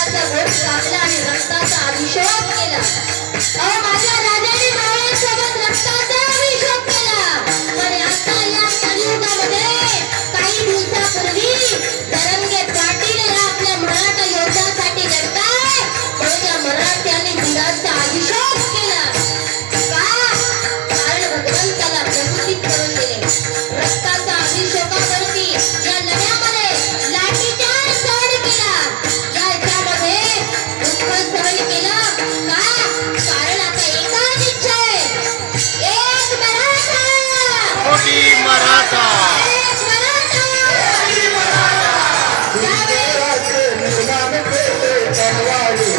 रक्ताचा घोट कापला आणि रक्ताचा अभिषेक केला. माझ्या राजाने मावळ्यांसोबत रक्ताचा अभिषेक केला. पण आता या कलियुगामध्ये काही दिवसापूर्वी तरंगे पाटील या आपल्या मराठा योद्ध्यासाठी लढताय. म्हणून या मराठ्यांनी वीराचा अभिषेक केला. कारण भगवंताला प्रसूतित करून दिले. रक्ताचा अभिषेकावरती या लढ्यामध्ये लाठीचार्ज सहन केला. याच्यामध्ये दुःख सहन केलं का? कारण आता एकच इच्छा आहे, एक मराठा, कोटी मराठा. एक मराठा. तनवारी